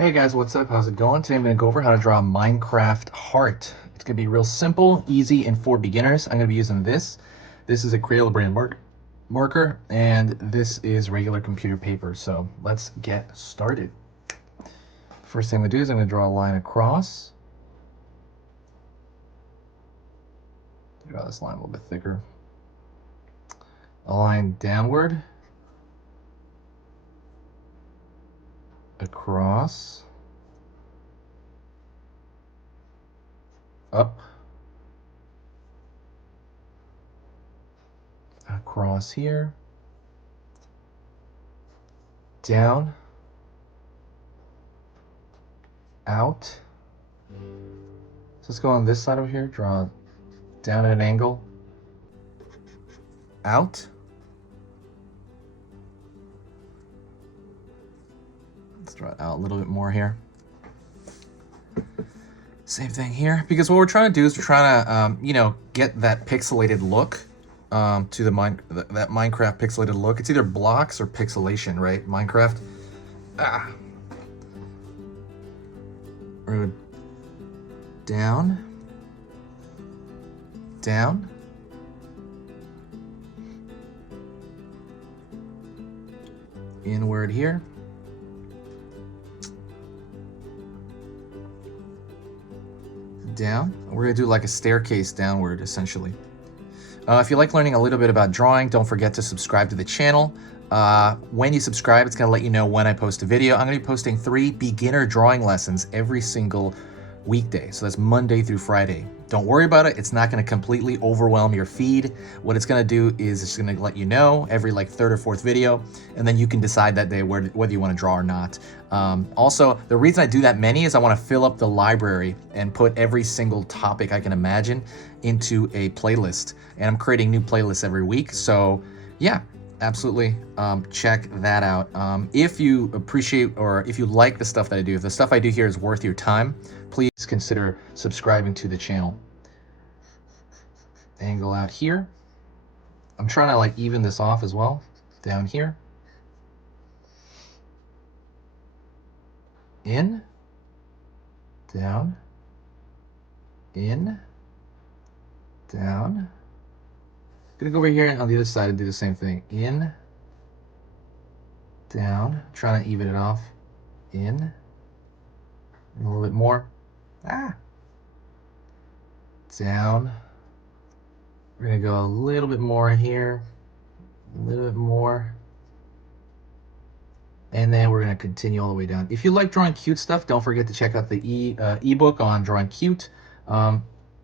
Hey guys, what's up? How's it going? Today I'm going to go over how to draw a Minecraft heart. It's going to be real simple, easy, and for beginners. I'm going to be using this. This is a Crayola brand marker, and this is regular computer paper. So let's get started. First thing I'm going to do is I'm going to draw a line across. Draw this line a little bit thicker. A line downward. Across, up, across here, down, out. So let's go on this side over here, draw down at an angle, out. Let's draw it out a little bit more here. Same thing here, because what we're trying to do is we're trying to, get that pixelated look to that Minecraft pixelated look. It's either blocks or pixelation, right? Minecraft. We're gonna go down, down, inward here. Down. We're going to do like a staircase downward, essentially. If you like learning a little bit about drawing, don't forget to subscribe to the channel. When you subscribe, it's going to let you know when I post a video. I'm going to be posting 3 beginner drawing lessons every single weekday. So that's Monday through Friday. Don't worry about it. It's not going to completely overwhelm your feed. What it's going to do is it's going to let you know every like 3rd or 4th video, and then you can decide that day whether you want to draw or not. Also, the reason I do that many is I want to fill up the library and put every single topic I can imagine into a playlist. And I'm creating new playlists every week. So yeah, absolutely check that out. If you appreciate or if you like the stuff that I do, if the stuff I do here is worth your time, please consider subscribing to the channel. Angle out here. I'm trying to like even this off as well. Down here. In. Down. In. Down. Gonna go over here on the other side and do the same thing. In. Down. Trying to even it off. In. And a little bit more. Down. We're gonna go a little bit more here, a little bit more, and then we're gonna continue all the way down. If you like drawing cute stuff, don't forget to check out the ebook on drawing cute.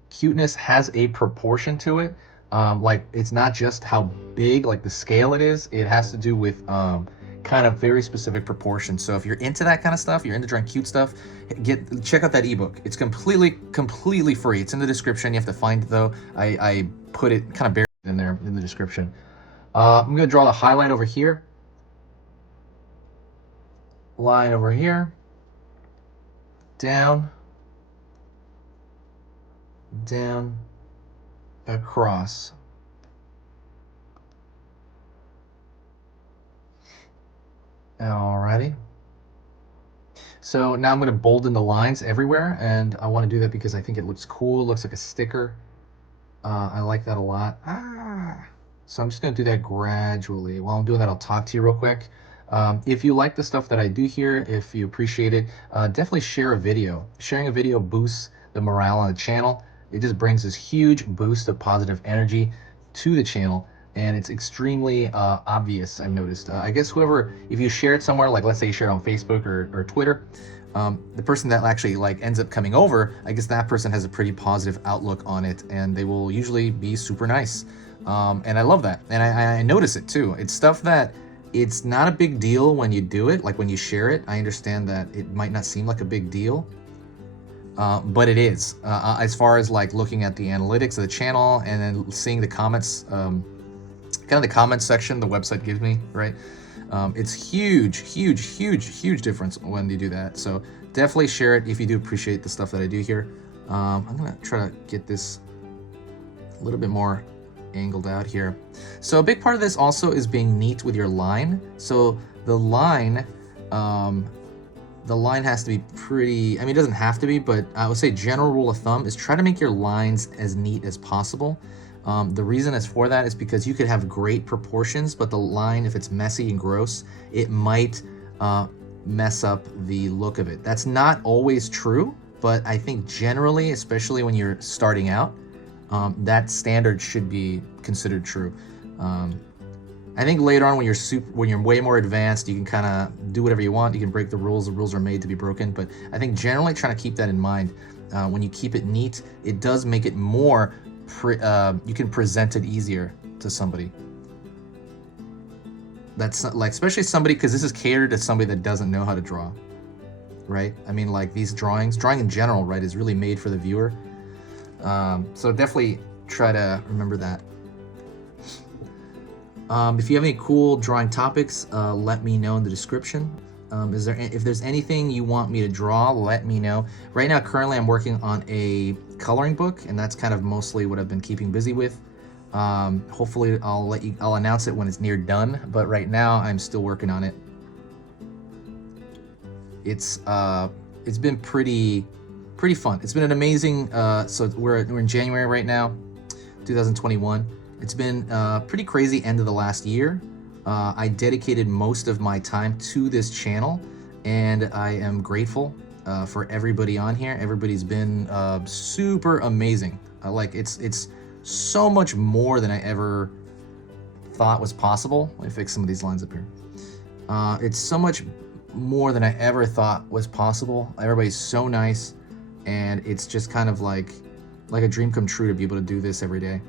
Cuteness has a proportion to it. Like it's not just how big, like the scale it is. It has to do with kind of very specific proportions. So if you're into that kind of stuff, you're into drawing cute stuff, check out that ebook. It's completely free. It's in the description. You have to find it though. I put it kind of buried in there in the description. I'm gonna draw the highlight over here, line over here, down, down, across. Alrighty. So now I'm going to bolden the lines everywhere, and I want to do that because I think it looks cool. It looks like a sticker. I like that a lot. So I'm just going to do that gradually. While I'm doing that, I'll talk to you real quick. If you like the stuff that I do here, if you appreciate it, definitely share a video. Sharing a video boosts the morale on the channel. It just brings this huge boost of positive energy to the channel. And it's extremely obvious, I've noticed. I guess if you share it somewhere, like let's say you share it on Facebook or Twitter, the person that actually like ends up coming over, I guess that person has a pretty positive outlook on it, and they will usually be super nice. And I love that, and I notice it too. It's stuff that it's not a big deal when you do it, like when you share it. I understand that it might not seem like a big deal, but it is. As far as like looking at the analytics of the channel and then seeing the comments, kind of the comments section the website gives me, right? It's huge difference when you do that. So definitely share it if you do appreciate the stuff that I do here. I'm gonna try to get this a little bit more angled out here. So a big part of this also is being neat with your line. So the line the line has to be pretty, I mean, it doesn't have to be, but I would say general rule of thumb is try to make your lines as neat as possible. The reason is for that is because you could have great proportions, but the line, if it's messy and gross, it might mess up the look of it. That's not always true, but I think generally, especially when you're starting out, that standard should be considered true. I think later on when you're way more advanced, you can kind of do whatever you want. You can break the rules. The rules are made to be broken. But I think generally trying to keep that in mind. When you keep it neat, it does make it more, you can present it easier to somebody. That's like, especially somebody, because this is catered to somebody that doesn't know how to draw, right? I mean, like these drawing in general, right, is really made for the viewer. So definitely try to remember that. If you have any cool drawing topics, let me know in the description. If there's anything you want me to draw, let me know. Right now, currently, I'm working on a coloring book, and that's kind of mostly what I've been keeping busy with. Hopefully, I'll announce it when it's near done. But right now, I'm still working on it. It's been pretty fun. It's been an amazing. So we're in January right now, 2021. It's been pretty crazy end of the last year. I dedicated most of my time to this channel, and I am grateful for everybody on here. Everybody's been super amazing. It's so much more than I ever thought was possible. Let me fix some of these lines up here. It's so much more than I ever thought was possible. Everybody's so nice, and it's just kind of like a dream come true to be able to do this every day.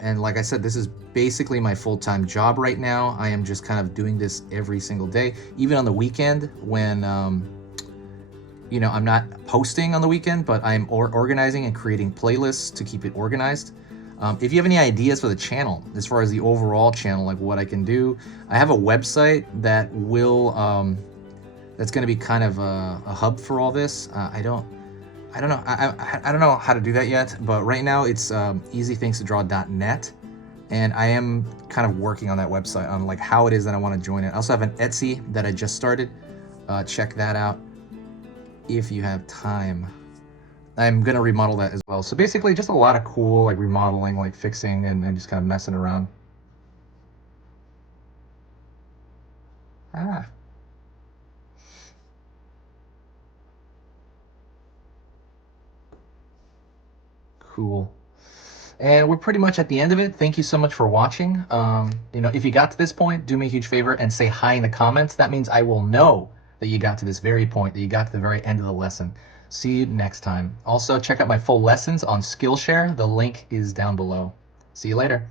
And like I said, this is basically my full-time job right now. I am just kind of doing this every single day, even on the weekend when, you know, I'm not posting on the weekend, but I'm organizing and creating playlists to keep it organized. If you have any ideas for the channel, as far as the overall channel, like what I can do, I have a website that will, that's going to be kind of a hub for all this. I don't know. I don't know how to do that yet, but right now it's easythingstodraw.net, and I am kind of working on that website on like how it is that I want to join it. I also have an Etsy that I just started. Check that out if you have time. I'm gonna remodel that as well. So basically, just a lot of cool like remodeling, like fixing, and just kind of messing around. Ah. Cool. And we're pretty much at the end of it. Thank you so much for watching. You know, if you got to this point, do me a huge favor and say hi in the comments. That means I will know that you got to this very point, that you got to the very end of the lesson. See you next time. Also, check out my full lessons on Skillshare. The link is down below. See you later.